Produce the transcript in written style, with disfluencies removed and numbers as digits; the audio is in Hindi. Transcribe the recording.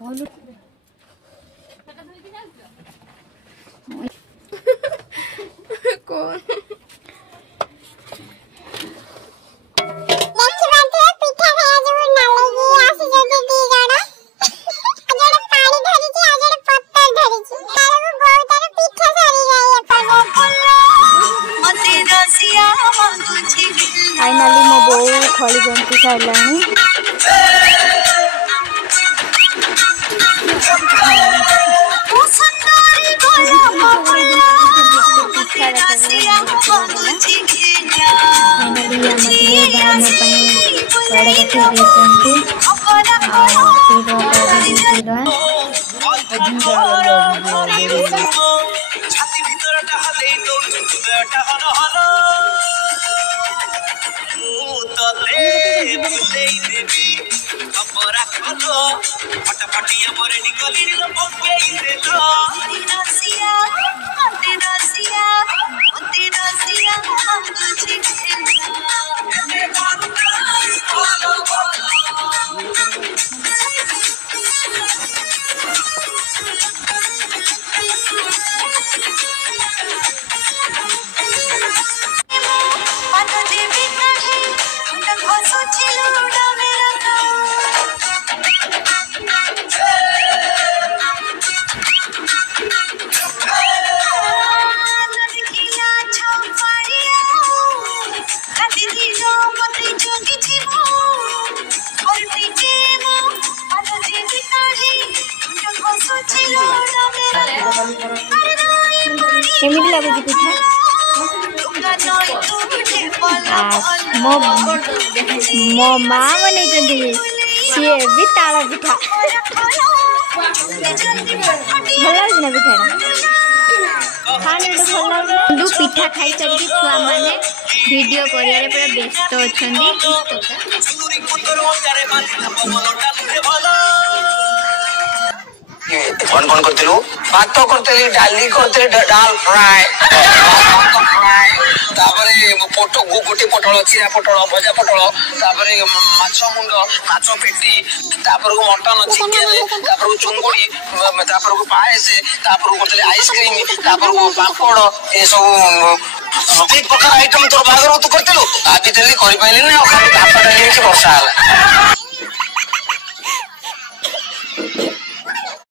भल कौन फाइनाली मो बो खड़ी जंती साराणी केमिति लागुची पिठा मो माँ बन सी भी ताल पिठा भल ना पिठा खाने भल दु पिठा खाई सारी छुआ मैंने वीडियो कर पूरा व्यस्त कौन कौन करते भात करते डाली करते डाल फ्राए गोटे पटल चिरा पटल भजा पटल माछ मुंड माछ पेटी मटन चिकेन चुंगुड़ी पायस करते आइसक्रीम पापड़ ये सब प्रकार आइटम तोर बागर तू करते आज कर वर्षा